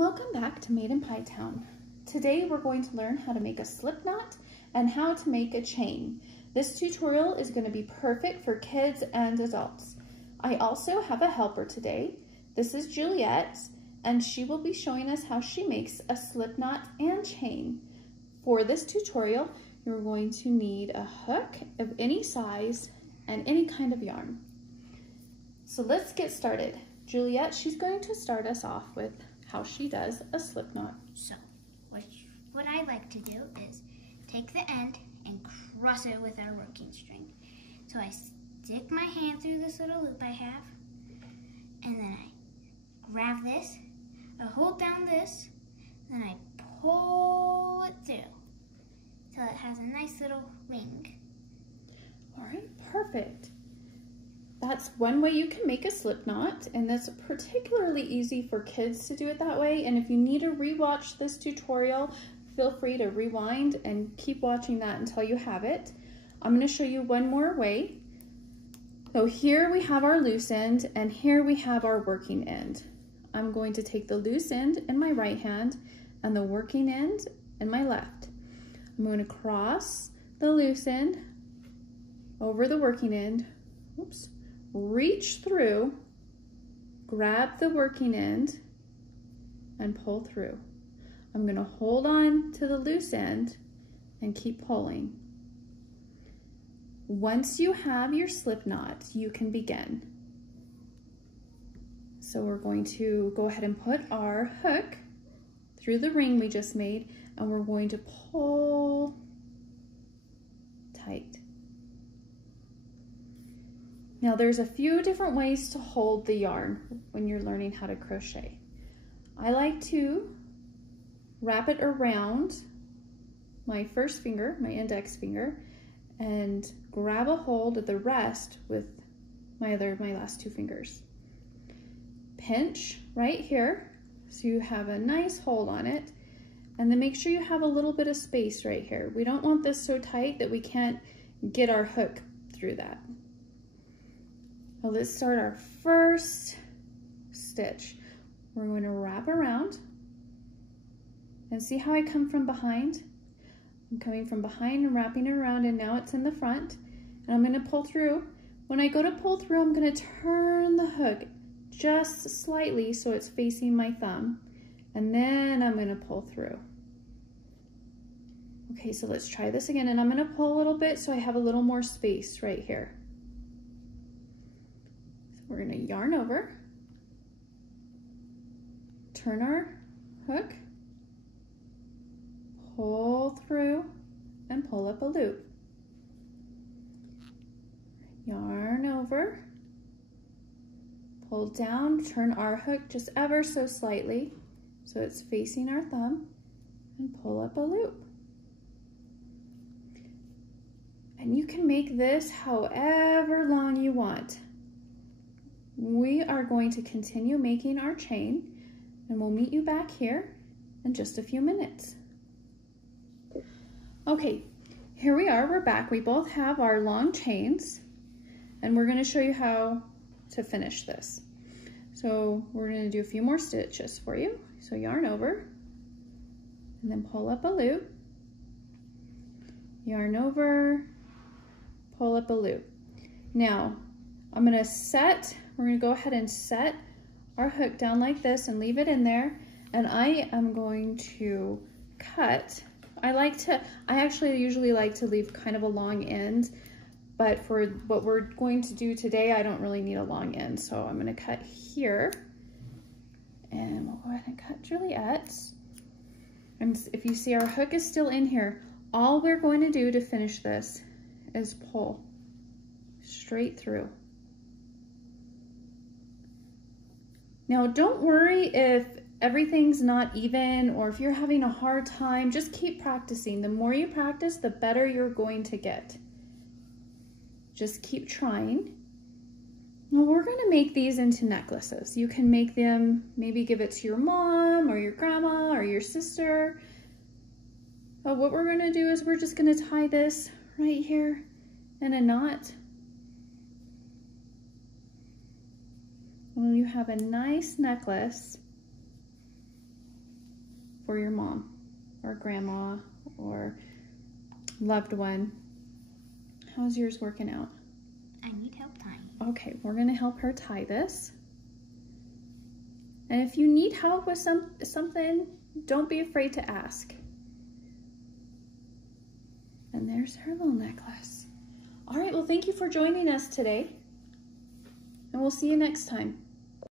Welcome back to Made in Pie Town. Today we're going to learn how to make a slip knot and how to make a chain. This tutorial is going to be perfect for kids and adults. I also have a helper today. This is Juliet, and she will be showing us how she makes a slip knot and chain. For this tutorial, you're going to need a hook of any size and any kind of yarn. So let's get started. Juliet, she's going to start us off with how she does a slip knot. So, what I like to do is take the end and cross it with our working string. So I stick my hand through this little loop I have, and then I grab this, I hold down this, then I pull it through till it has a nice little ring. All right, perfect. That's one way you can make a slip knot, and that's particularly easy for kids to do it that way. And if you need to rewatch this tutorial, feel free to rewind and keep watching that until you have it. I'm going to show you one more way. So here we have our loose end, and here we have our working end. I'm going to take the loose end in my right hand and the working end in my left. I'm going to cross the loose end over the working end. Oops. Reach through, grab the working end, and pull through. I'm going to hold on to the loose end and keep pulling. Once you have your slip knot, you can begin. So we're going to go ahead and put our hook through the ring we just made, and we're going to pull tight. Now there's a few different ways to hold the yarn when you're learning how to crochet. I like to wrap it around my first finger, my index finger, and grab a hold of the rest with my last two fingers. Pinch right here so you have a nice hold on it, and then make sure you have a little bit of space right here. We don't want this so tight that we can't get our hook through that. Well, let's start our first stitch. We're going to wrap around and see how I come from behind. I'm coming from behind and wrapping it around, and now it's in the front, and I'm going to pull through. When I go to pull through, I'm going to turn the hook just slightly so it's facing my thumb, and then I'm going to pull through. Okay, so let's try this again, and I'm going to pull a little bit so I have a little more space right here. We're going to yarn over, turn our hook, pull through, and pull up a loop. Yarn over, pull down, turn our hook just ever so slightly so it's facing our thumb, and pull up a loop. And you can make this however long you want. We are going to continue making our chain, and we'll meet you back here in just a few minutes. Okay, here we are, we're back. We both have our long chains, and we're going to show you how to finish this. So we're going to do a few more stitches for you. So yarn over, and then pull up a loop, yarn over, pull up a loop. Now, we're going to go ahead and set our hook down like this and leave it in there. And I am going to cut. I actually usually like to leave kind of a long end, but for what we're going to do today, I don't really need a long end. So I'm going to cut here, and we'll go ahead and cut Juliet's. And if you see, our hook is still in here. All we're going to do to finish this is pull straight through. Now, don't worry if everything's not even or if you're having a hard time. Just keep practicing. The more you practice, the better you're going to get. Just keep trying. Now, we're going to make these into necklaces. You can make them, maybe give it to your mom or your grandma or your sister. But what we're going to do is we're just going to tie this right here in a knot. When you have a nice necklace, for your mom or grandma or loved one. How's yours working out? I need help tying. Okay, we're gonna help her tie this. And if you need help with something, don't be afraid to ask. And there's her little necklace. All right, well, thank you for joining us today. And we'll see you next time.